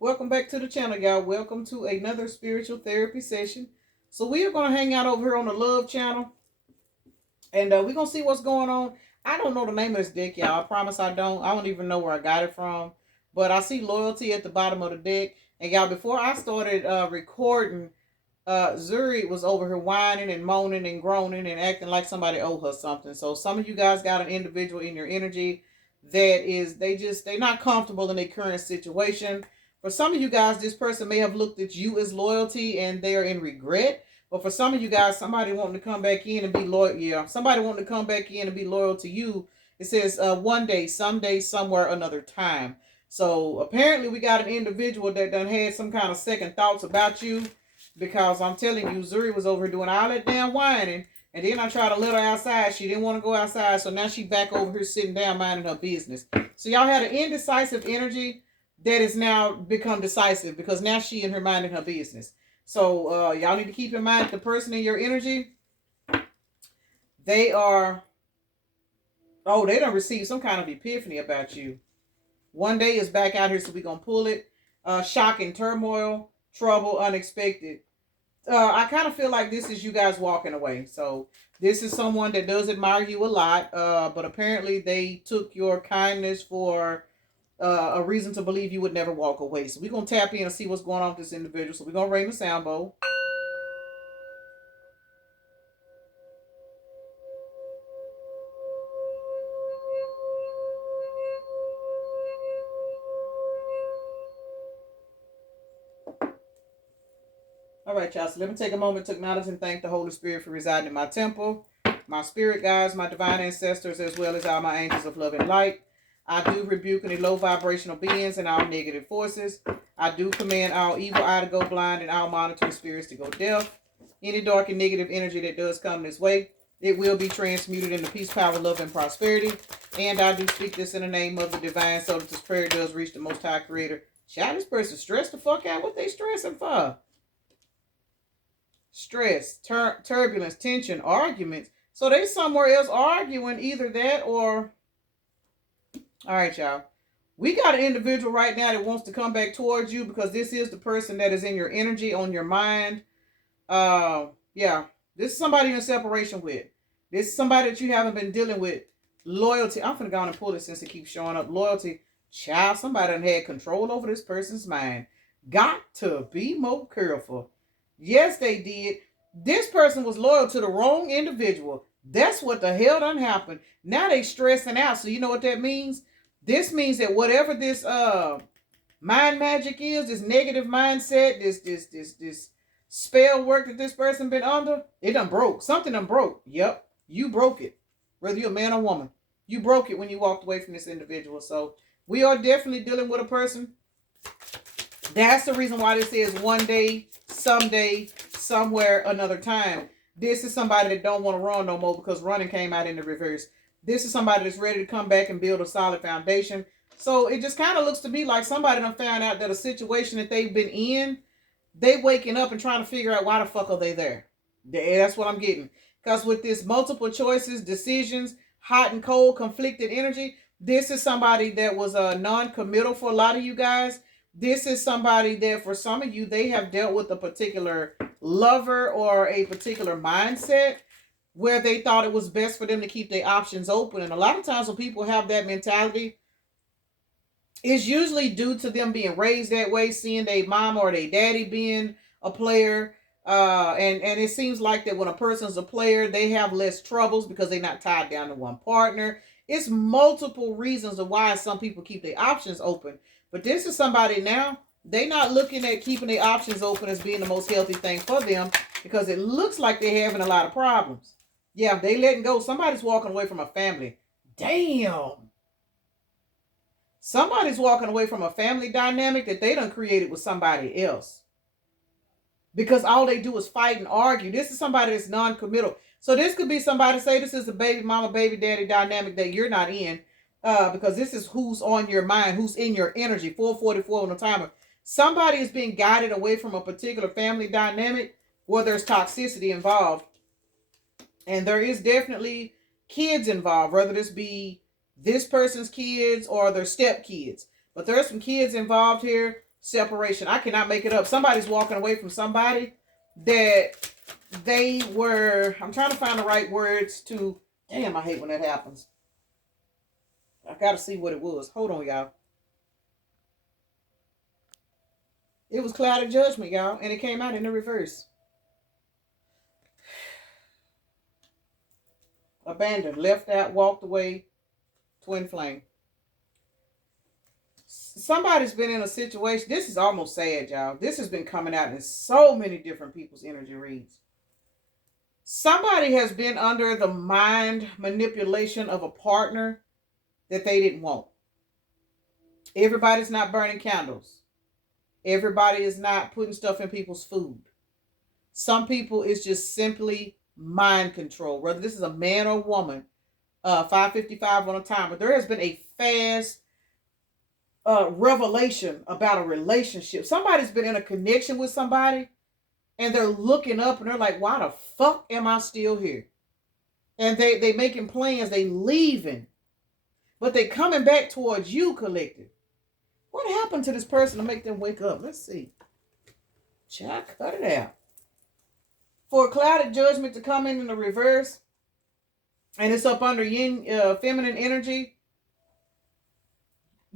Welcome back to the channel, y'all. Welcome to another spiritual therapy session. So we are going to hang out over here on the Love channel, and we're going to see what's going on. I don't know the name of this deck, y'all. I promise I don't. I don't even know where I got it from. But I see loyalty at the bottom of the deck. And y'all, before I started recording, Zuri was over here whining and moaning and groaning and acting like somebody owed her something. So some of you guys got an individual in your energy that is, they're not comfortable in their current situation. For some of you guys, this person may have looked at you as loyalty and they are in regret. But for some of you guys, somebody wanting to come back in and be loyal. Yeah, somebody wanting to come back in and be loyal to you. It says one day, someday, somewhere, another time. So apparently we got an individual that done had some kind of second thoughts about you, because I'm telling you, Zuri was over doing all that damn whining. And then I tried to let her outside. She didn't want to go outside. So now she back over here sitting down minding her business. So y'all had an indecisive energy that is now become decisive, because now she in her minding her business. So y'all need to keep in mind the person in your energy, they are, oh, they don't receive some kind of epiphany about you. One day is back out here, so we're going to pull it. Shocking, turmoil, trouble, unexpected. I kind of feel like this is you guys walking away. So this is someone that does admire you a lot, but apparently they took your kindness for a reason to believe you would never walk away. So we're going to tap in and see what's going on with this individual. So we're going to ring the sound bowl. All right, y'all. So let me take a moment to acknowledge and thank the Holy Spirit for residing in my temple, my spirit guides, my divine ancestors, as well as all my angels of love and light. I do rebuke any low vibrational beings and all negative forces. I do command all evil eye to go blind and all monitoring spirits to go deaf. Any dark and negative energy that does come this way, it will be transmuted into peace, power, love, and prosperity. And I do speak this in the name of the divine, so that this prayer does reach the Most High Creator. Child, this person stressed the fuck out. What they stressing for? Stress, turbulence, tension, arguments. So they somewhere else arguing, either that or... All right, y'all. We got an individual right now that wants to come back towards you, because this is the person that is in your energy, on your mind. Yeah, this is somebody you're in separation with. This is somebody that you haven't been dealing with. Loyalty. I'm finna go on and pull it since it keeps showing up. Loyalty. Child, somebody done had control over this person's mind. Got to be more careful. Yes, they did. This person was loyal to the wrong individual. That's what the hell done happened. Now they stressing out. So you know what that means? This means that whatever this mind magic is, this negative mindset, this spell work that this person been under, it done broke. Something done broke. Yep, you broke it. Whether you're a man or woman, you broke it when you walked away from this individual. So we are definitely dealing with a person. That's the reason why this is one day, someday, somewhere, another time. This is somebody that don't want to run no more, because running came out in the reverse. This is somebody that's ready to come back and build a solid foundation. So it just kind of looks to me like somebody done found out that a situation that they've been in, they waking up and trying to figure out why the fuck are they there. That's what I'm getting. Because with this multiple choices, decisions, hot and cold, conflicted energy, this is somebody that was non-committal for a lot of you guys. This is somebody that, for some of you, they have dealt with a particular lover or a particular mindset where they thought it was best for them to keep their options open. And a lot of times when people have that mentality, it's usually due to them being raised that way, seeing their mom or their daddy being a player. And it seems like that when a person's a player, they have less troubles because they're not tied down to one partner. It's multiple reasons of why some people keep their options open. But this is somebody now, they're not looking at keeping their options open as being the most healthy thing for them, because it looks like they're having a lot of problems. Yeah, they letting go. Somebody's walking away from a family. Damn. Somebody's walking away from a family dynamic that they done created with somebody else, because all they do is fight and argue. This is somebody that's non-committal. So this could be somebody, say this is a baby mama, baby daddy dynamic that you're not in, because this is who's on your mind, who's in your energy. 444 on the timer. Somebody is being guided away from a particular family dynamic where there's toxicity involved. And there is definitely kids involved, whether this be this person's kids or their step kids. But there's some kids involved here. separation. I cannot make it up. Somebody's walking away from somebody that they were, I'm trying to find the right words to, damn, I hate when that happens. I got to see what it was. Hold on, y'all. It was clouded judgment, y'all, and it came out in the reverse. Abandoned, left out, walked away, twin flame. Somebody's been in a situation, this is almost sad, y'all. This has been coming out in so many different people's energy reads. Somebody has been under the mind manipulation of a partner that they didn't want. Everybody's not burning candles. Everybody is not putting stuff in people's food. Some people is just simply mind control. Whether this is a man or woman, 5:55 on a timer. There has been a fast revelation about a relationship. Somebody's been in a connection with somebody and they're looking up and they're like, why the fuck am I still here? And they making plans, they leaving, but they coming back towards you, collective. What happened to this person to make them wake up? Let's see. Child, cut it out. For a clouded judgment to come in the reverse, and it's up under yin, feminine energy,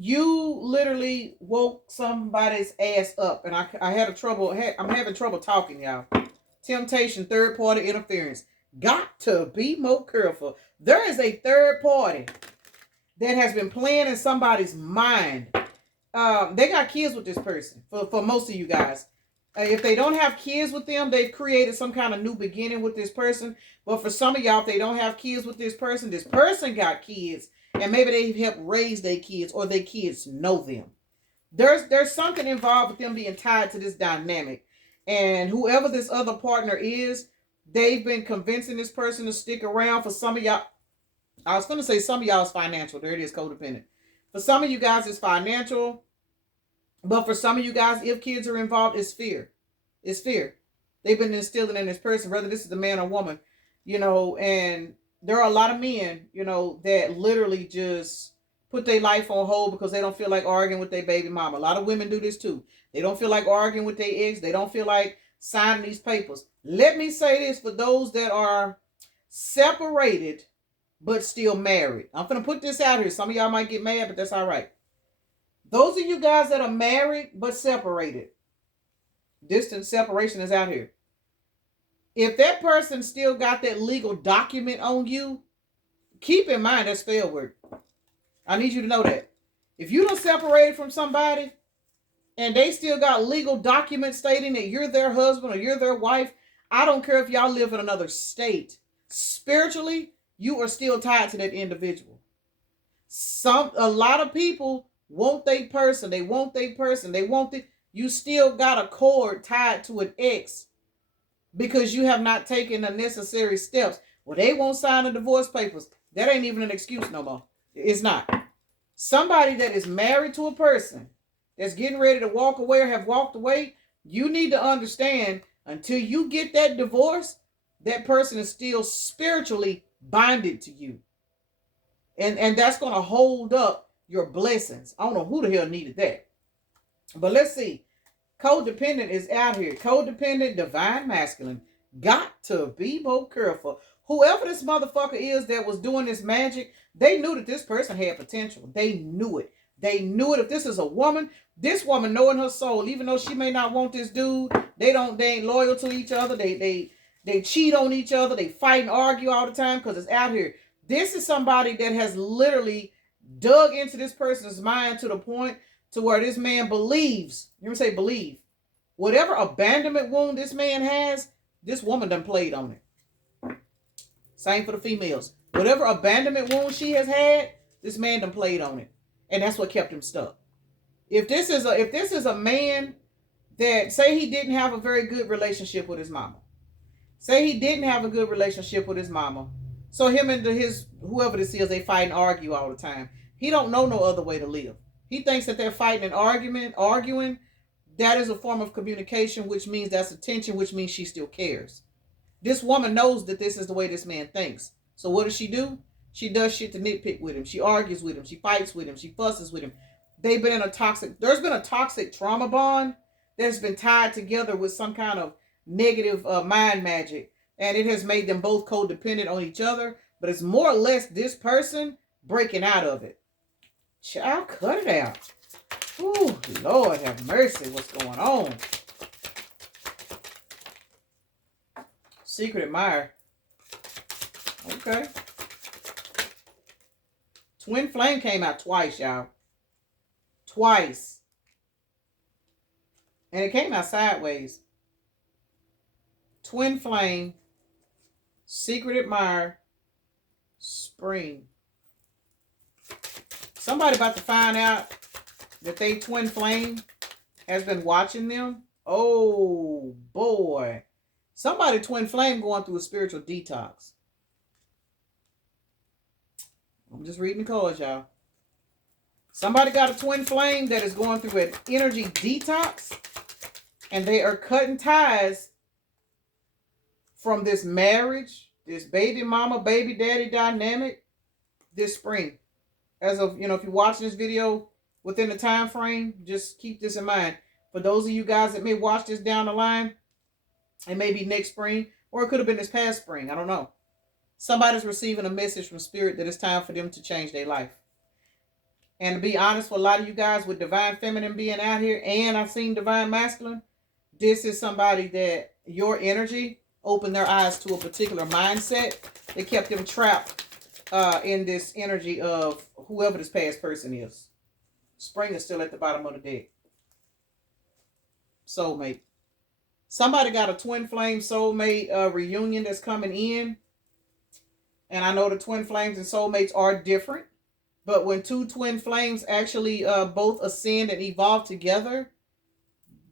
you literally woke somebody's ass up. And I'm having trouble talking, y'all. Temptation, third party interference. Got to be more careful. There is a third party that has been playing in somebody's mind. They got kids with this person, for most of you guys. If they don't have kids with them, they've created some kind of new beginning with this person. But for some of y'all, if they don't have kids with this person got kids. And maybe they helped raise their kids or their kids know them. There's something involved with them being tied to this dynamic. And whoever this other partner is, they've been convincing this person to stick around. For some of y'all, I was going to say some of y'all is financial. There it is, codependent. For some of you guys, it's financial. But for some of you guys, if kids are involved, it's fear. It's fear. They've been instilling in this person, whether this is a man or woman, and there are a lot of men, that literally just put their life on hold because they don't feel like arguing with their baby mama. A lot of women do this too. They don't feel like arguing with their ex. They don't feel like signing these papers. Let me say this for those that are separated but still married. I'm going to put this out here. Some of y'all might get mad, but that's all right. Those of you guys that are married but separated, distant separation is out here. If that person still got that legal document on you, keep in mind that's spell work. I need you to know that. If you done separated from somebody and they still got legal documents stating that you're their husband or you're their wife, I don't care if y'all live in another state. Spiritually, you are still tied to that individual. A lot of people want their person. They want their person. You still got a cord tied to an ex because you have not taken the necessary steps. Well, they won't sign the divorce papers. That ain't even an excuse no more. It's not. Somebody that is married to a person that's getting ready to walk away or have walked away, you need to understand until you get that divorce, that person is still spiritually bonded to you. And that's going to hold up your blessings. I don't know who the hell needed that. But let's see. Codependent is out here. Codependent, divine masculine. Got to be more careful. Whoever this motherfucker is that was doing this magic, they knew that this person had potential. They knew it. They knew it. If this is a woman, this woman knowing her soul, even though she may not want this dude, they ain't loyal to each other. They cheat on each other. They fight and argue all the time because it's out here. This is somebody that has literally dug into this person's mind to the point to where this man believes. You ever say believe? Whatever abandonment wound this man has, this woman done played on it. Same for the females. Whatever abandonment wound she has had, this man done played on it. And that's what kept him stuck. If this is a man that, say he didn't have a very good relationship with his mama. Say he didn't have a good relationship with his mama. So him and whoever this is, they fight and argue all the time. He don't know no other way to live. He thinks that they're fighting and arguing, that is a form of communication, which means that's attention, which means she still cares. This woman knows that this is the way this man thinks. So what does she do? She does shit to nitpick with him. She argues with him. She fights with him. She fusses with him. They've been in a toxic, there's been a toxic trauma bond that's been tied together with some kind of negative mind magic. And it has made them both codependent on each other. But it's more or less this person breaking out of it. Child, cut it out. Ooh, Lord have mercy. What's going on? Secret admirer. Okay. Twin flame came out twice, y'all. Twice. And it came out sideways. Twin flame. Secret admirer. Spring. Somebody about to find out that they twin flame has been watching them. Oh, boy. Somebody twin flame going through a spiritual detox. I'm just reading the cards, y'all. Somebody got a twin flame that is going through an energy detox. And they are cutting ties from this marriage, this baby mama, baby daddy dynamic this spring. As of, if you're watching this video within the time frame, just keep this in mind. For those of you guys that may watch this down the line, it may be next spring, or it could have been this past spring. I don't know. Somebody's receiving a message from spirit that it's time for them to change their life. And to be honest, for a lot of you guys with divine feminine being out here, and I've seen divine masculine, this is somebody that your energy opened their eyes to a particular mindset that kept them trapped in this energy of whoever this past person is. Spring is still at the bottom of the deck. Soulmate. Somebody got a twin flame soulmate reunion that's coming in. And I know the twin flames and soulmates are different. But when two twin flames actually both ascend and evolve together,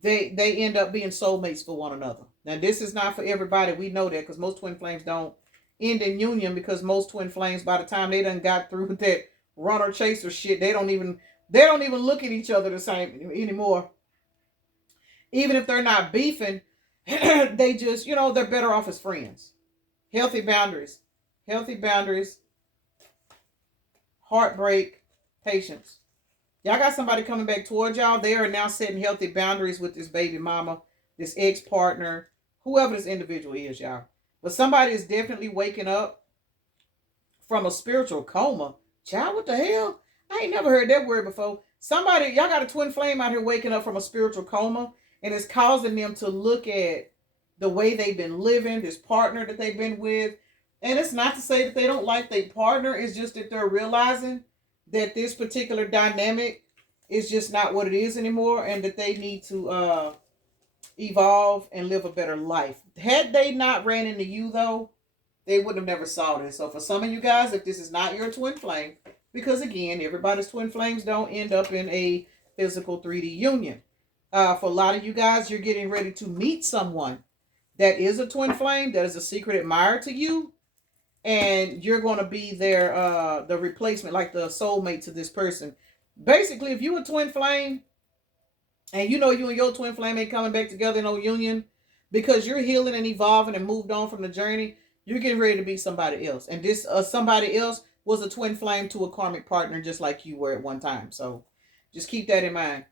they end up being soulmates for one another. Now, this is not for everybody. We know that because most twin flames don't end in union, because most twin flames, by the time they done got through that runner chaser shit, they don't even look at each other the same anymore. Even if they're not beefing, they just, they're better off as friends. Healthy boundaries. Healthy boundaries. Heartbreak. Patience. Y'all got somebody coming back towards y'all. They are now setting healthy boundaries with this baby mama, this ex-partner, whoever this individual is, y'all. But somebody is definitely waking up from a spiritual coma. Child, what the hell? I ain't never heard that word before. Somebody, y'all got a twin flame out here waking up from a spiritual coma, and it's causing them to look at the way they've been living, this partner that they've been with. And it's not to say that they don't like their partner. It's just that they're realizing that this particular dynamic is just not what it is anymore, and that they need to evolve and live a better life. Had they not ran into you, though, they would have never saw this. So for some of you guys, if this is not your twin flame, because again, everybody's twin flames don't end up in a physical 3D union. For a lot of you guys, you're getting ready to meet someone that is a twin flame, that is a secret admirer to you, and you're going to be their the replacement, like the soulmate to this person. Basically, if you're a twin flame, and you and your twin flame ain't coming back together in no union, because you're healing and evolving and moved on from the journey, you're getting ready to be somebody else. And this somebody else was a twin flame to a karmic partner, just like you were at one time. So just keep that in mind.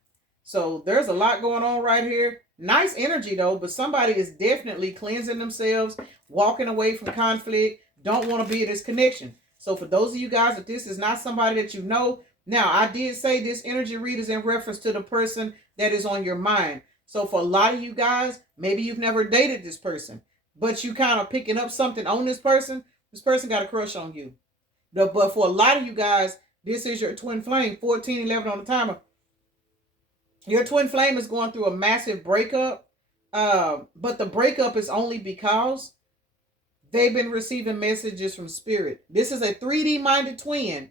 So there's a lot going on right here. Nice energy, though, but somebody is definitely cleansing themselves, walking away from conflict, don't want to be in this connection. So for those of you guys, if this is not somebody that you know, now I did say this energy read is in reference to the person that is on your mind. So for a lot of you guys, maybe you've never dated this person, but you kind of picking up something on this person. This person got a crush on you. But for a lot of you guys, this is your twin flame, 1411 on the timer. Your twin flame is going through a massive breakup, but the breakup is only because they've been receiving messages from spirit. This is a 3D minded twin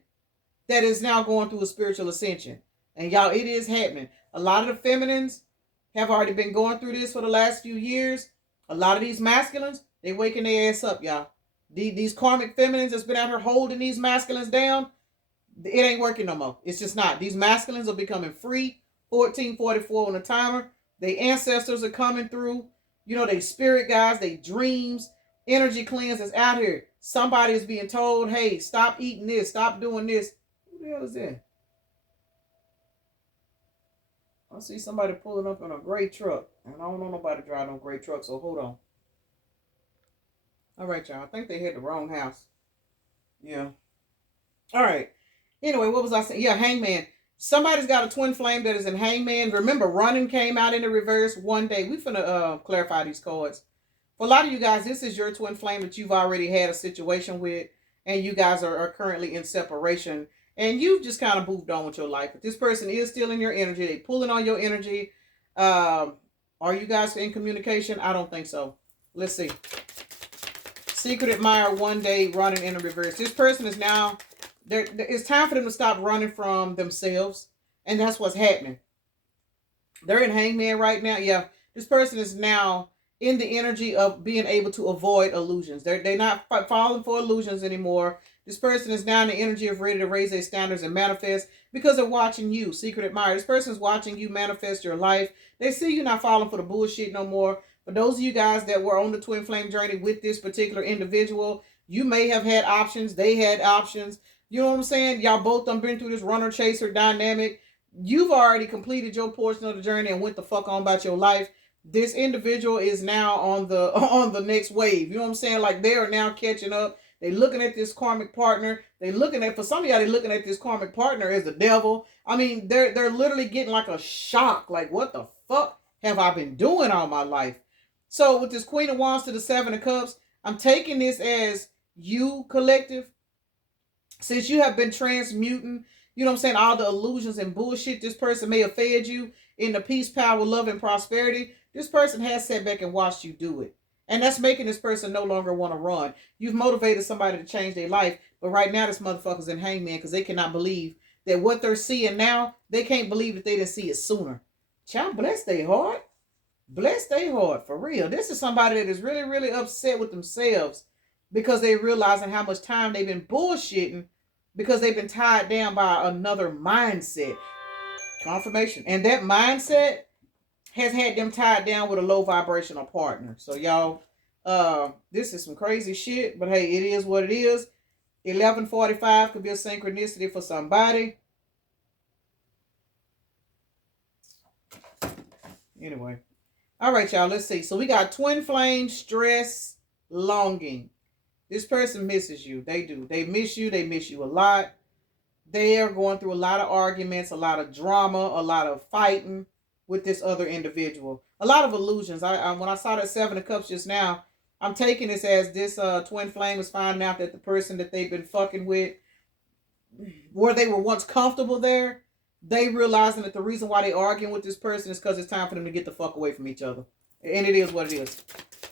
that is now going through a spiritual ascension. And y'all, it is happening. A lot of the feminines have already been going through this for the last few years. A lot of these masculines, they waking their ass up, y'all. These karmic feminines that's been out here holding these masculines down, it ain't working no more. It's just not. These masculines are becoming free. 1444 on the timer. Their ancestors are coming through. They spirit guys, they dreams, energy cleansers out here. Somebody is being told, hey, stop eating this, stop doing this. Who the hell is that? I see somebody pulling up in a gray truck. And I don't know nobody drive no gray truck, so hold on. All right, y'all. I think they hit the wrong house. Yeah. All right. Anyway, what was I saying? Yeah, hangman. Somebody's got a twin flame that is in hangman. Remember, running came out in the reverse one day. We finna clarify these cards. For a lot of you guys, this is your twin flame that you've already had a situation with, and you guys are currently in separation, and you've just kind of moved on with your life. But this person is still in your energy. They pulling on your energy. Are you guys in communication? I don't think so. Let's see. Secret admirer, one day, running in the reverse. This person is now, it's time for them to stop running from themselves, and that's what's happening. They're in hangman right now. Yeah, this person is now in the energy of being able to avoid illusions. They're not falling for illusions anymore. This person is now in the energy of ready to raise their standards and manifest because they're watching you, secret admirer. This person's watching you manifest your life. They see you not falling for the bullshit no more. For those of you guys that were on the twin flame journey with this particular individual, you may have had options. They had options. You know what I'm saying? Y'all both done been through this runner-chaser dynamic. You've already completed your portion of the journey and went the fuck on about your life. This individual is now on the next wave. You know what I'm saying? Like, they are now catching up. They looking at this karmic partner. They looking at, for some of y'all, they looking at this karmic partner as the devil. I mean, they're literally getting like a shock. Like, what the fuck have I been doing all my life? So with this Queen of Wands to the Seven of Cups, I'm taking this as you, collective. Since you have been transmuting, you know what I'm saying, all the illusions and bullshit this person may have fed you in the peace, power, love, and prosperity, this person has sat back and watched you do it. And that's making this person no longer want to run. You've motivated somebody to change their life, but right now this motherfucker's in hangman because they cannot believe that what they're seeing now, they can't believe that they didn't see it sooner. Child, bless their heart. Bless their heart, for real. This is somebody that is really, really upset with themselves because they're realizing how much time they've been bullshitting because they've been tied down by another mindset. Confirmation. And that mindset has had them tied down with a low vibrational partner. So y'all, this is some crazy shit, but hey, it is what it is. 11:45 could be a synchronicity for somebody. Anyway. All right, y'all, let's see. So we got twin flame, stress, longing. This person misses you. They do. They miss you. They miss you a lot. They are going through a lot of arguments, a lot of drama, a lot of fighting with this other individual. A lot of illusions. When I saw that Seven of Cups just now, I'm taking this as this twin flame is finding out that the person that they've been fucking with, where they were once comfortable there, they realizing that the reason why they arguing with this person is because it's time for them to get the fuck away from each other. And it is what it is.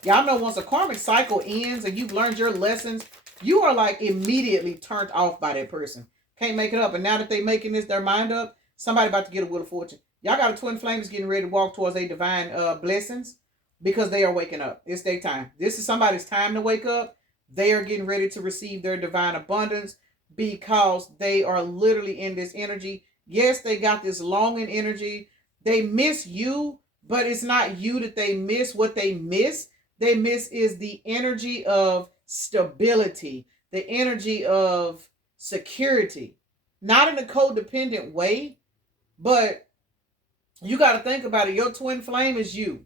Y'all know once a karmic cycle ends and you've learned your lessons, you are like immediately turned off by that person. Can't make it up. And now that they making their mind up, somebody about to get a Wheel of Fortune. Y'all got a twin flame that's getting ready to walk towards their divine blessings because they are waking up. It's their time. This is somebody's time to wake up. They are getting ready to receive their divine abundance because they are literally in this energy. Yes, they got this longing energy. They miss you, but it's not you that they miss. What they miss is the energy of stability, the energy of security. Not in a codependent way, but you got to think about it. Your twin flame is you.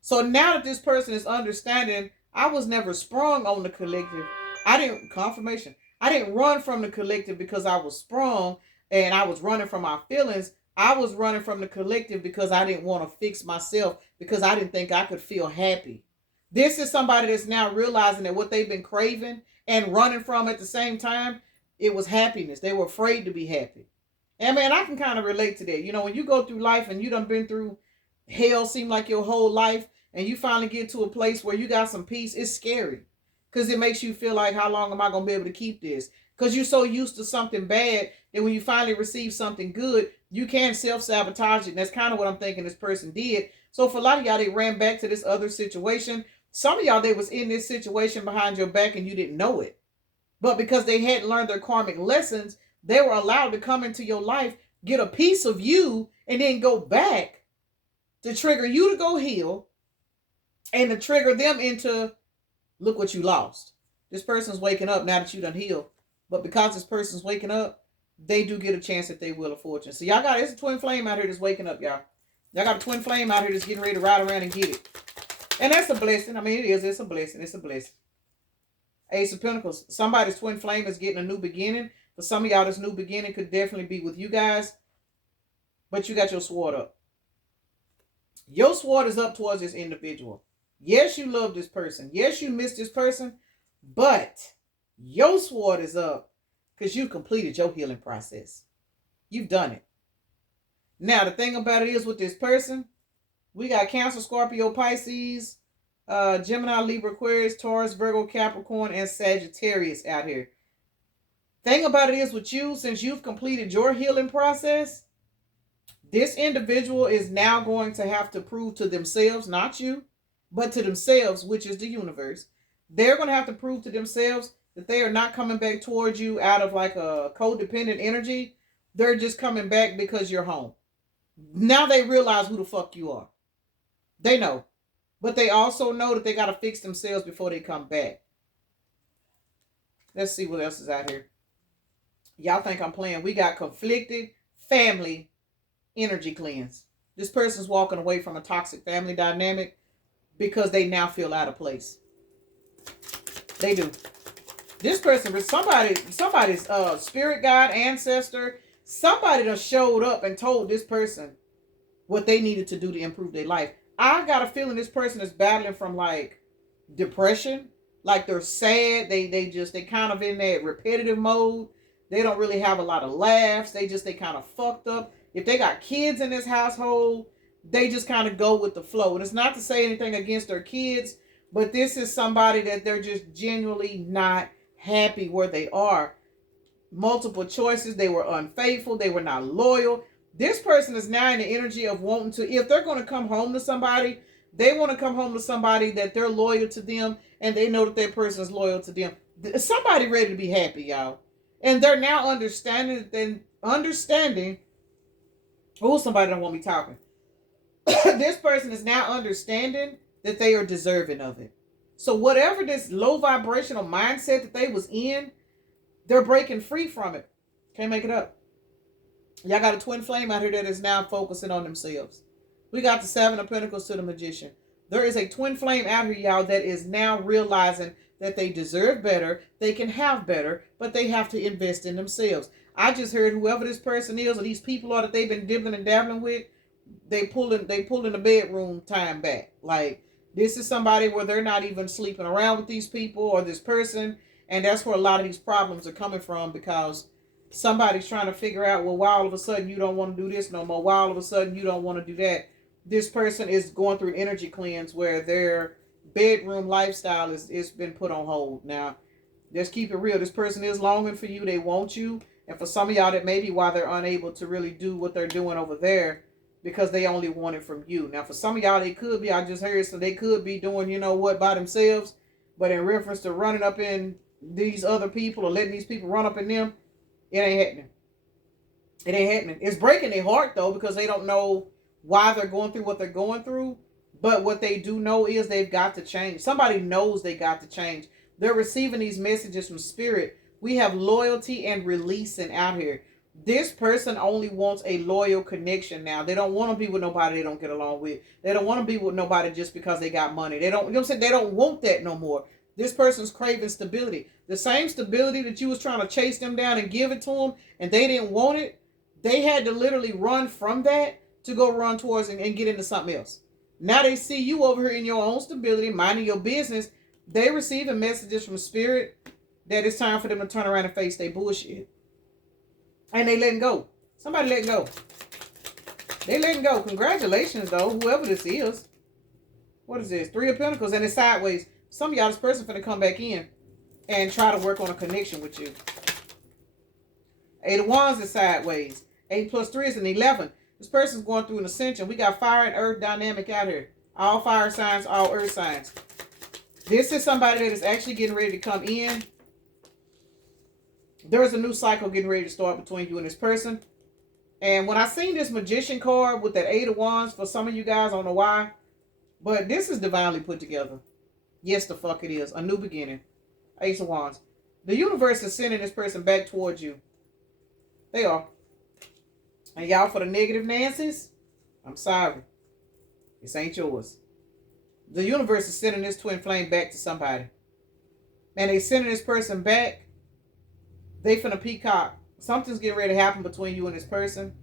So now that this person is understanding, I was never sprung on the collective. I didn't run from the collective because I was sprung and I was running from my feelings. I was running from the collective because I didn't want to fix myself, because I didn't think I could feel happy. This is somebody that's now realizing that what they've been craving and running from at the same time, it was happiness. They were afraid to be happy. And man, I can kind of relate to that. You know, when you go through life and you done been through hell, seem like your whole life, and you finally get to a place where you got some peace, it's scary. Because it makes you feel like, how long am I going to be able to keep this? Because you're so used to something bad that when you finally receive something good, you can self-sabotage it. And that's kind of what I'm thinking this person did. So for a lot of y'all, they ran back to this other situation. Some of y'all, they was in this situation behind your back and you didn't know it. But because they hadn't learned their karmic lessons, they were allowed to come into your life, get a piece of you, and then go back to trigger you to go heal and to trigger them into, look what you lost. This person's waking up now that you done healed. But because this person's waking up, they do get a chance at their wheel of fortune. So y'all got, it's a twin flame out here that's waking up, y'all. Y'all got a twin flame out here that's getting ready to ride around and get it. And that's a blessing. I mean, it is. It's a blessing. It's a blessing. Ace of Pentacles. Somebody's twin flame is getting a new beginning. For some of y'all, this new beginning could definitely be with you guys. But you got your sword up. Your sword is up towards this individual. Yes, you love this person. Yes, you miss this person. But your sword is up because you completed your healing process. You've done it. Now, the thing about it is with this person, we got Cancer, Scorpio, Pisces, Gemini, Libra, Aquarius, Taurus, Virgo, Capricorn, and Sagittarius out here. Thing about it is with you, since you've completed your healing process, this individual is now going to have to prove to themselves, not you, but to themselves, which is the universe. They're going to have to prove to themselves that they are not coming back towards you out of like a codependent energy. They're just coming back because you're home. Now they realize who the fuck you are. They know. But they also know that they got to fix themselves before they come back. Let's see what else is out here. Y'all think I'm playing. We got conflicted family energy cleanse. This person's walking away from a toxic family dynamic because they now feel out of place. They do. This person is somebody's spirit guide, ancestor. Somebody done showed up and told this person what they needed to do to improve their life. I got a feeling this person is battling from like depression. Like they're sad. They kind of in that repetitive mode. They don't really have a lot of laughs. They kind of fucked up. If they got kids in this household, they just kind of go with the flow. And it's not to say anything against their kids, but this is somebody that they're just genuinely not happy where they are. Multiple choices. They were unfaithful. They were not loyal. This person is now in the energy of wanting to, if they're going to come home to somebody, they want to come home to somebody that they're loyal to them and they know that that person is loyal to them. Somebody ready to be happy, y'all. And they're now understanding, oh, somebody don't want me talking. This person is now understanding that they are deserving of it. So whatever this low vibrational mindset that they was in, they're breaking free from it. Can't make it up. Y'all got a twin flame out here that is now focusing on themselves. We got the Seven of Pentacles to the Magician. There is a twin flame out here, y'all, that is now realizing that they deserve better, they can have better, but they have to invest in themselves. I just heard whoever this person is or these people are that they've been dibbling and dabbling with, they pulling the bedroom time back. Like, this is somebody where they're not even sleeping around with these people or this person, and that's where a lot of these problems are coming from, because somebody's trying to figure out, well, why all of a sudden you don't want to do this no more? Why all of a sudden you don't want to do that? This person is going through an energy cleanse where their bedroom lifestyle is been put on hold. Now, just keep it real. This person is longing for you. They want you. And for some of y'all, that may be why they're unable to really do what they're doing over there, because they only want it from you. Now, for some of y'all, they could be, I just heard, so they could be doing, you know what, by themselves. But in reference to running up in these other people or letting these people run up in them, it ain't happening. It ain't happening. It's breaking their heart, though, because they don't know why they're going through what they're going through. But what they do know is they've got to change. Somebody knows they got to change. They're receiving these messages from spirit. We have loyalty and releasing out here. This person only wants a loyal connection now. They don't want to be with nobody they don't get along with. They don't want to be with nobody just because they got money. They don't, you know what I'm saying? They don't want that no more. This person's craving stability. The same stability that you was trying to chase them down and give it to them, and they didn't want it. They had to literally run from that to go run towards and get into something else. Now they see you over here in your own stability, minding your business. They receiving messages from spirit that it's time for them to turn around and face their bullshit. And they letting go. Somebody letting go. They letting go. Congratulations, though, whoever this is. What is this? Three of Pentacles, and it's sideways. Some of y'all, this person finna come back in and try to work on a connection with you. Eight of Wands is sideways. 8 plus 3 is an 11. This person's going through an ascension. We got fire and earth dynamic out here. All fire signs, all earth signs. This is somebody that is actually getting ready to come in. There is a new cycle getting ready to start between you and this person. And when I seen this Magician card with that 8 of Wands, for some of you guys, I don't know why, but this is divinely put together. Yes, the fuck it is. A new beginning. Ace of Wands. The universe is sending this person back towards you. They are. And y'all, for the negative Nancy's, I'm sorry. This ain't yours. The universe is sending this twin flame back to somebody. And they sending this person back. They finna peacock. Something's getting ready to happen between you and this person.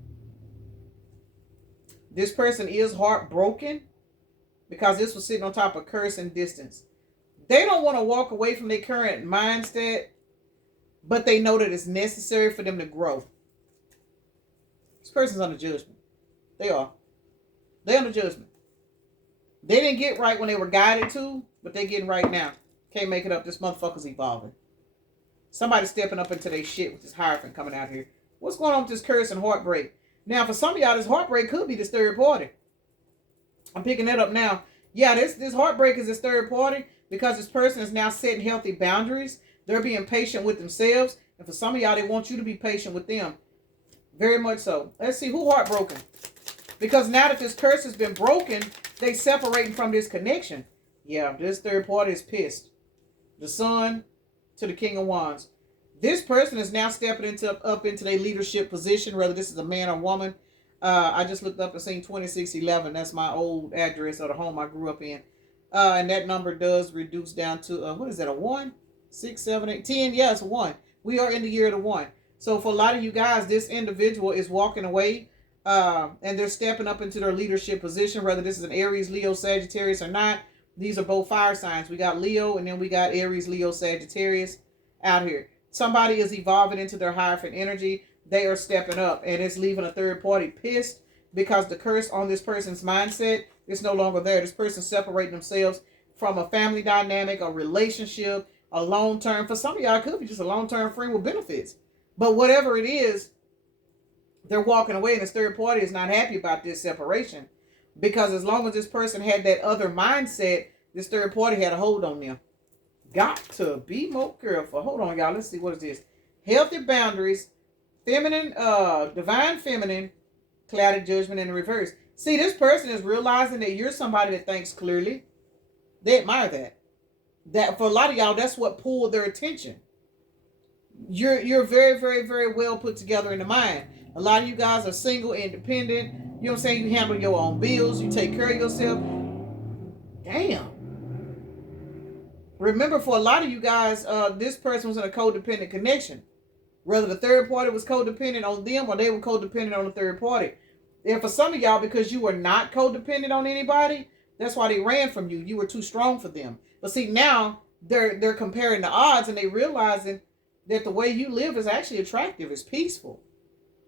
This person is heartbroken because this was sitting on top of curse and distance. They don't want to walk away from their current mindset, but they know that it's necessary for them to grow. This person's under judgment. They are. They're under judgment. They didn't get right when they were guided to, but they're getting right now. Can't make it up. This motherfucker's evolving. Somebody's stepping up into their shit with this Hierophant coming out here. What's going on with this curse and heartbreak? Now, for some of y'all, this heartbreak could be this third party. I'm picking that up now. Yeah, this heartbreak is this third party because this person is now setting healthy boundaries. They're being patient with themselves. And for some of y'all, they want you to be patient with them. Very much so. Let's see, who heartbroken? Because now that this curse has been broken, they separating from this connection. Yeah, this third party is pissed. The Sun to the King of Wands. This person is now stepping up into their leadership position, whether this is a man or woman. I just looked up and seen 2611. That's my old address of the home I grew up in. And that number does reduce down to, what is that, a 1? 6, 7, 8, 10? Yeah, it's a 1. We are in the year of the 1. So for a lot of you guys, this individual is walking away and they're stepping up into their leadership position, whether this is an Aries, Leo, Sagittarius or not. These are both fire signs. We got Leo and then we got Aries, Leo, Sagittarius out here. Somebody is evolving into their Hierophant energy. They are stepping up and it's leaving a third party pissed because the curse on this person's mindset is no longer there. This person's separating themselves from a family dynamic, a relationship, a long-term. For some of y'all, it could be just a long-term friend with benefits. But whatever it is, they're walking away and this third party is not happy about this separation. Because as long as this person had that other mindset, this third party had a hold on them. Got to be more careful. Hold on, y'all. Let's see. What is this? Healthy boundaries, feminine, divine feminine, clouded judgment in the reverse. See, this person is realizing that you're somebody that thinks clearly. They admire that. That for a lot of y'all, that's what pulled their attention. You're very, very, very well put together in the mind. A lot of you guys are single, independent. You know what I'm saying? You handle your own bills. You take care of yourself. Damn. Remember, for a lot of you guys, this person was in a codependent connection. Whether the third party was codependent on them or they were codependent on the third party. And for some of y'all, because you were not codependent on anybody, that's why they ran from you. You were too strong for them. But see, now they're comparing the odds and they realizing that the way you live is actually attractive. It's peaceful.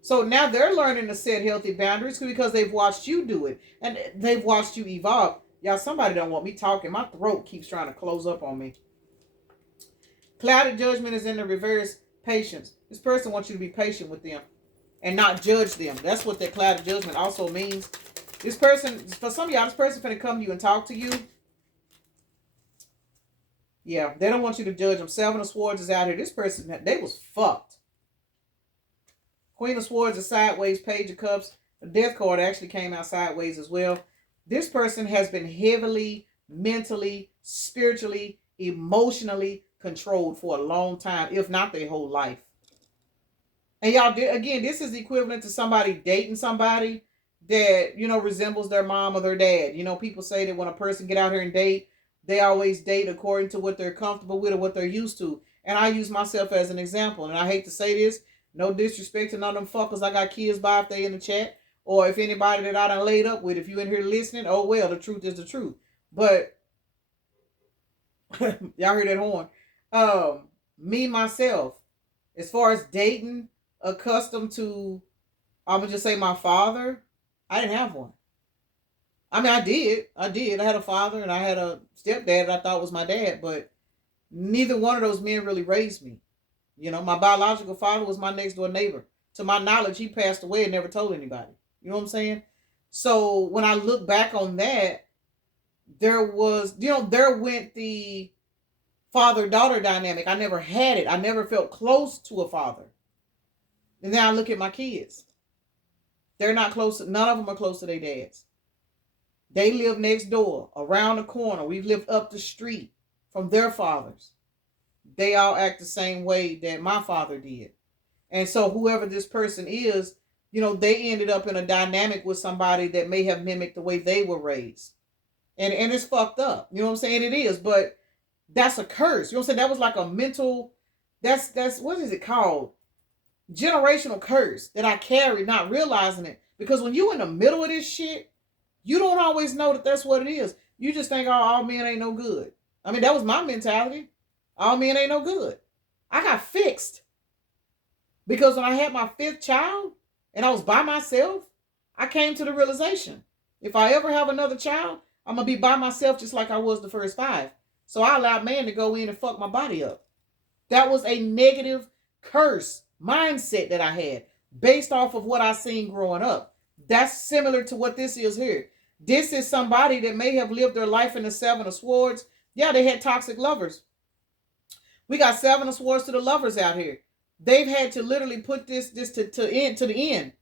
So now they're learning to set healthy boundaries because they've watched you do it. And they've watched you evolve. Y'all, somebody don't want me talking. My throat keeps trying to close up on me. Clouded judgment is in the reverse. Patience. This person wants you to be patient with them and not judge them. That's what that clouded judgment also means. This person, for some of y'all, this person finna come to you and talk to you. Yeah, they don't want you to judge them. Seven of Swords is out here. This person, they was fucked. Queen of Swords is sideways. Page of Cups. The Death card actually came out sideways as well. This person has been heavily, mentally, spiritually, emotionally controlled for a long time, if not their whole life. And y'all, again, this is equivalent to somebody dating somebody that, you know, resembles their mom or their dad. You know, people say that when a person get out here and date, they always date according to what they're comfortable with or what they're used to. And I use myself as an example. And I hate to say this, no disrespect to none of them fuckers I got kids by if they in the chat. Or if anybody that I done laid up with, if you in here listening, oh well, the truth is the truth. But, y'all heard that horn. Me, myself, as far as dating, accustomed to, I'm gonna just say my father, I didn't have one. I mean, I did. I had a father and I had a stepdad that I thought was my dad, but neither one of those men really raised me. You know, my biological father was my next door neighbor. To my knowledge, he passed away and never told anybody. You know what I'm saying? So when I look back on that, there was, you know, there went the father-daughter dynamic. I never had it. I never felt close to a father. And then I look at my kids. They're not close. None of them are close to their dads. They live next door, around the corner. We've lived up the street from their fathers. They all act the same way that my father did. And so whoever this person is, you know, they ended up in a dynamic with somebody that may have mimicked the way they were raised. And it's fucked up. You know what I'm saying? It is, but that's a curse. You know what I'm saying? That was like a mental, that's what is it called? Generational curse that I carried, not realizing it. Because when you in the middle of this shit, you don't always know that that's what it is. You just think, oh, all men ain't no good. I mean, that was my mentality. All men ain't no good. I got fixed. Because when I had my 5th child and I was by myself, I came to the realization, if I ever have another child, I'm going to be by myself just like I was the first 5. So I allowed man to go in and fuck my body up. That was a negative curse mindset that I had based off of what I seen growing up. That's similar to what this is here. This is somebody that may have lived their life in the 7 of Swords. Yeah, they had toxic lovers. We got 7 of Swords to the lovers out here. They've had to literally put this to the end.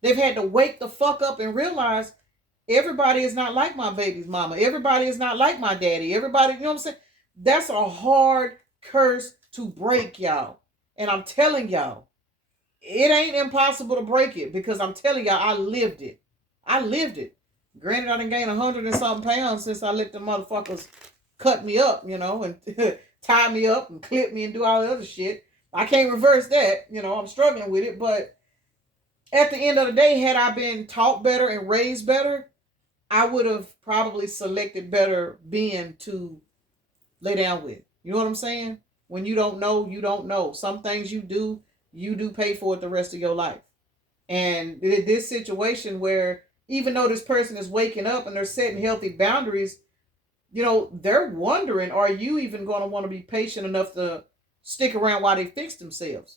They've had to wake the fuck up and realize everybody is not like my baby's mama. Everybody is not like my daddy. Everybody, you know what I'm saying? That's a hard curse to break, y'all. And I'm telling y'all, it ain't impossible to break it because I'm telling y'all, I lived it. I lived it. Granted, I done gained 100 and something pounds since I let the motherfuckers cut me up, you know, and tie me up and clip me and do all the other shit. I can't reverse that. You know, I'm struggling with it. But at the end of the day, had I been taught better and raised better, I would have probably selected better being to lay down with. You know what I'm saying? When you don't know, you don't know. Some things you do pay for it the rest of your life. And this situation where even though this person is waking up and they're setting healthy boundaries, you know, they're wondering, are you even going to want to be patient enough to stick around while they fix themselves?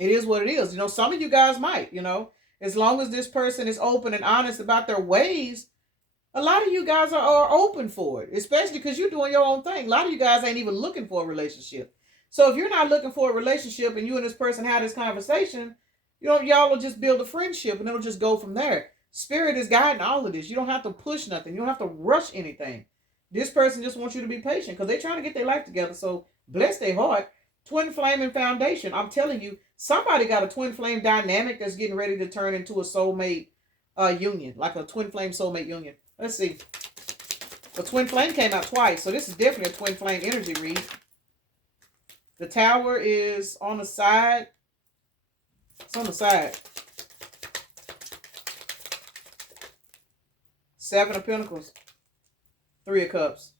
It is what it is. You know, some of you guys might, you know, as long as this person is open and honest about their ways, a lot of you guys are open for it, especially because you're doing your own thing. A lot of you guys ain't even looking for a relationship. So if you're not looking for a relationship and you and this person have this conversation, you know, y'all will just build a friendship and it'll just go from there. Spirit is guiding all of this. You don't have to push nothing. You don't have to rush anything. This person just wants you to be patient because they're trying to get their life together. So bless their heart. Twin flame and foundation. I'm telling you, somebody got a twin flame dynamic that's getting ready to turn into a soulmate union, like a twin flame soulmate union. Let's see. The twin flame came out twice, so this is definitely a twin flame energy read. The tower is on the side. It's on the side. 7 of Pentacles. 3 of Cups.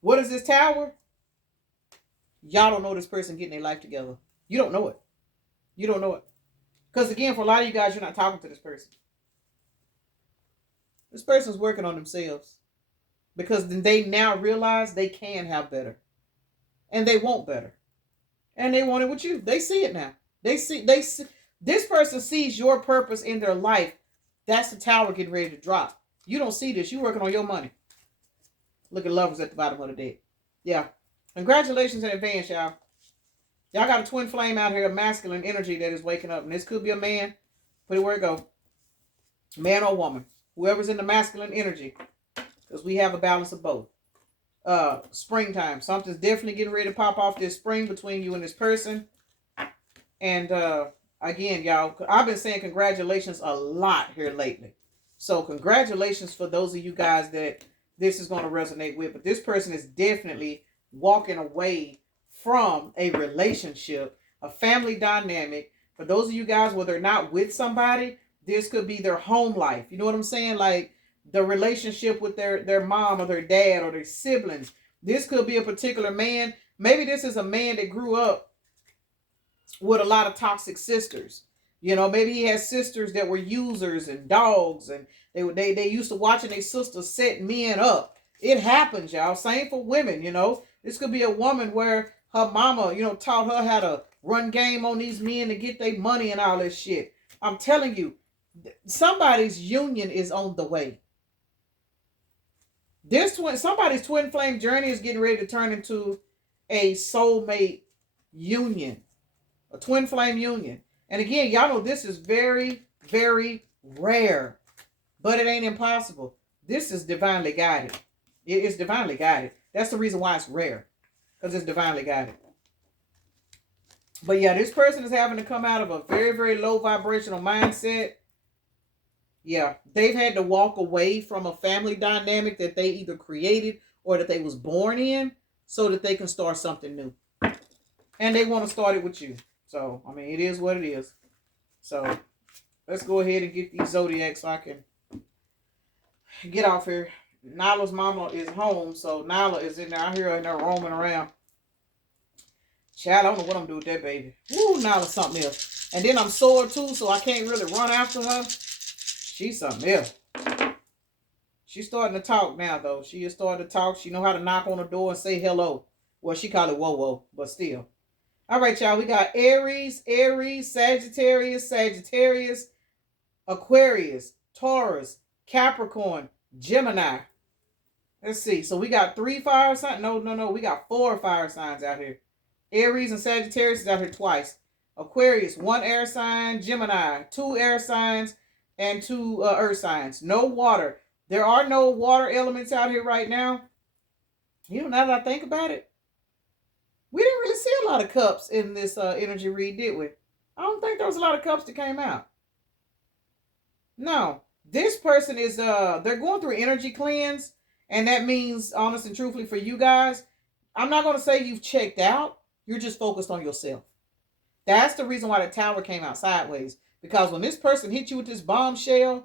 What is this tower? Y'all don't know this person getting their life together. You don't know it. You don't know it. Because again, for a lot of you guys, you're not talking to this person. This person's working on themselves. Because then they now realize they can have better. And they want better. And they want it with you. They see it now. They see this person sees your purpose in their life. That's the tower getting ready to drop. You don't see this. You're working on your money. Look at lovers at the bottom of the deck. Yeah. Congratulations in advance, y'all. Y'all got a twin flame out here, a masculine energy that is waking up. And this could be a man. Put it where it go. Man or woman. Whoever's in the masculine energy. Because we have a balance of both. Springtime. Something's definitely getting ready to pop off this spring between you and this person. And again, y'all, I've been saying congratulations a lot here lately. So congratulations for those of you guys that this is going to resonate with. But this person is definitely walking away from a relationship, a family dynamic. For those of you guys where they're not with somebody, this could be their home life. You know what I'm saying? Like the relationship with their mom or their dad or their siblings. This could be a particular man. Maybe this is a man that grew up with a lot of toxic sisters. You know, maybe he has sisters that were users and dogs, and they used to watching their sisters set men up. It happens, y'all. Same for women, you know. This could be a woman where her mama, you know, taught her how to run game on these men to get their money and all this shit. I'm telling you, somebody's union is on the way. Somebody's twin flame journey is getting ready to turn into a soulmate union, a twin flame union. And again, y'all know this is very, very rare, but it ain't impossible. This is divinely guided. It is divinely guided. That's the reason why it's rare, because it's divinely guided. But yeah, this person is having to come out of a very, very low vibrational mindset. Yeah, they've had to walk away from a family dynamic that they either created or that they was born in so that they can start something new. And they want to start it with you. So, I mean, it is what it is. So, let's go ahead and get these Zodiacs so I can get off here. Nyla's mama is home, so Nyla is in there. I hear her in there roaming around. Child, I don't know what I'm doing with that baby. Woo, Nyla's something else. And then I'm sore too, so I can't really run after her. She's something else. She's starting to talk now, though. She is starting to talk. She know how to knock on the door and say hello. Well, she call it whoa-whoa, but still. All right, y'all. We got Aries, Sagittarius, Aquarius, Taurus, Capricorn, Gemini. Let's see. So we got 3 fire signs. No. We got 4 fire signs out here. Aries and Sagittarius is out here twice. Aquarius, 1 air sign. Gemini, 2 air signs and 2 earth signs. No water. There are no water elements out here right now. You know, now that I think about it, we didn't really see a lot of cups in this energy read, did we? I don't think there was a lot of cups that came out. No. This person is, they're going through energy cleanse. And that means, honest and truthfully for you guys, I'm not going to say you've checked out. You're just focused on yourself. That's the reason why the tower came out sideways. Because when this person hit you with this bombshell,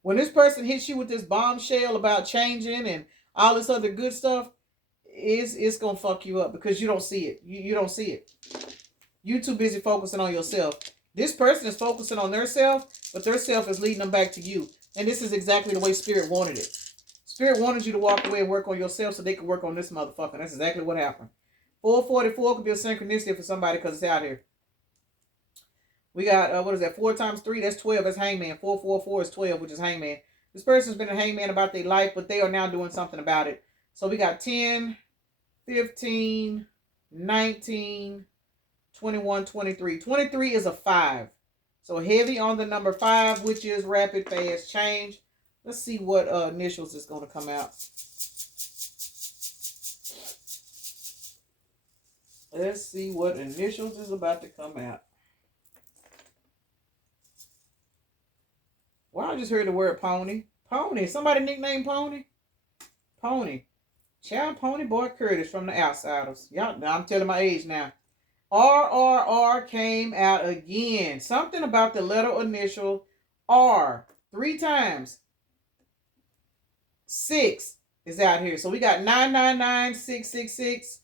when this person hits you with this bombshell about changing and all this other good stuff, it's going to fuck you up because you don't see it. You don't see it. You're too busy focusing on yourself. This person is focusing on their self, but their self is leading them back to you. And this is exactly the way Spirit wanted it. Spirit wanted you to walk away and work on yourself so they could work on this motherfucker. That's exactly what happened. 444 could be a synchronicity for somebody because it's out here. We got, what is that? 4 times 3, that's 12. That's hangman. 444 is 12, which is hangman. This person's been a hangman about their life, but they are now doing something about it. So we got 10, 15, 19, 21, 23. 23 is a 5. So heavy on the number 5, which is rapid, fast change. Let's see what initials is going to come out. Let's see what initials is about to come out. Well, I just heard the word pony. Pony. Somebody nicknamed Pony? Pony. Child Pony Boy Curtis from the Outsiders. Y'all, I'm telling my age now. RRR came out again. Something about the letter initial R. 3 times. 6 is out here. So we got 999, 666.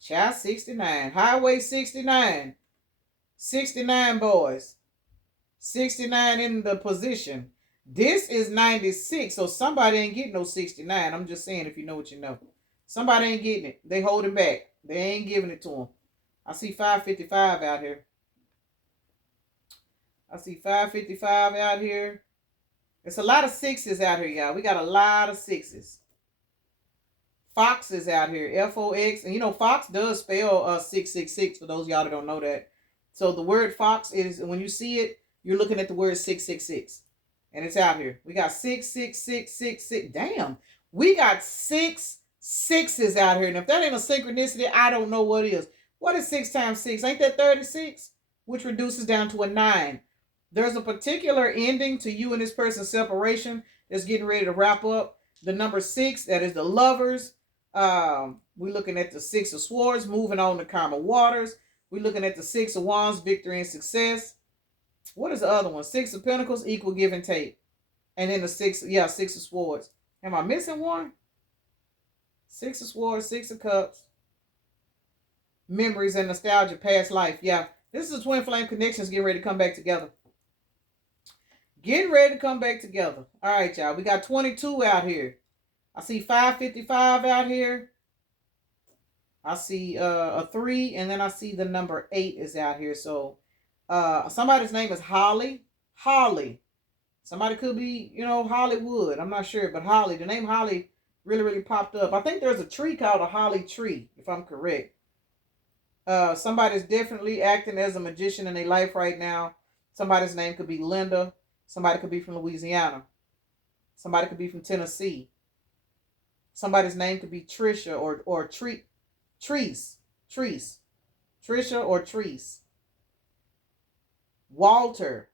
Child 69. Highway 69. 69 boys. 69 in the position. This is 96. So somebody ain't getting no 69. I'm just saying if you know what you know. Somebody ain't getting it. They holding back. They ain't giving it to them. I see 555 out here. I see 555 out here. There's a lot of 6s out here, y'all. We got a lot of 6s. Fox is out here. F-O-X. And you know, Fox does spell 666 for those of y'all that don't know that. So the word Fox is, when you see it, you're looking at the word 666. And it's out here. We got 66666. Damn. We got 6 6s out here. And if that ain't a synchronicity, I don't know what is. What is 6 times 6? Ain't that 36? Which reduces down to a 9. There's a particular ending to you and this person's separation that's getting ready to wrap up. The number 6, that is the lovers. We're looking at the 6 of swords, moving on to karma waters. We're looking at the 6 of wands, victory and success. What is the other one? 6 of pentacles, equal give and take. And then the 6 of swords. Am I missing one? 6 of swords, 6 of cups. Memories and nostalgia, past life. Yeah, this is twin flame connections getting ready to come back together. Getting ready to come back together. All right, y'all. We got 22 out here. I see 555 out here. I see a 3, and then I see the number 8 is out here. So somebody's name is Holly. Holly. Somebody could be, you know, Hollywood. I'm not sure, but Holly. The name Holly really, really popped up. I think there's a tree called a holly tree, if I'm correct. Somebody's definitely acting as a magician in their life right now. Somebody's name could be Linda. Somebody could be from Louisiana. Somebody could be from Tennessee. Somebody's name could be Trisha or Treese. Trisha or Treese. Walter,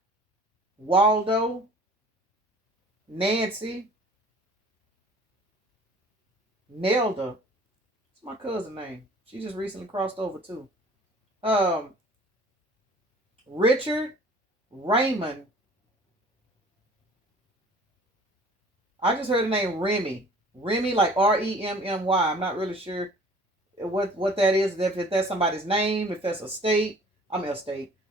Waldo, Nancy, Nelda. That's my cousin's name. She just recently crossed over too. Richard, Raymond. I just heard the name Remy. Remy, like Remmy. I'm not really sure what that is. If that's somebody's name, if that's a state.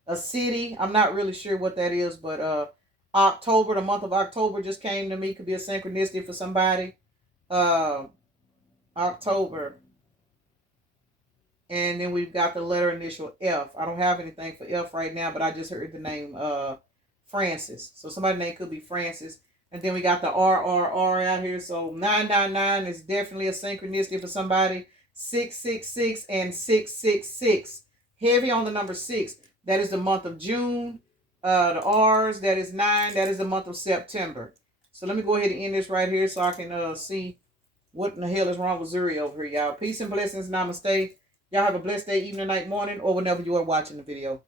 A city. I'm not really sure what that is, but October, the month of October just came to me. Could be a synchronicity for somebody. October. And then we've got the letter initial F. I don't have anything for F right now, but I just heard the name Francis. So somebody's name could be Francis. And then we got the RRR out here. So 999 is definitely a synchronicity for somebody. 666 and 666. Heavy on the number 6. That is the month of June. The R's, that is 9. That is the month of September. So let me go ahead and end this right here so I can see what in the hell is wrong with Zuri over here, y'all. Peace and blessings. Namaste. Y'all have a blessed day, evening, night, morning, or whenever you are watching the video.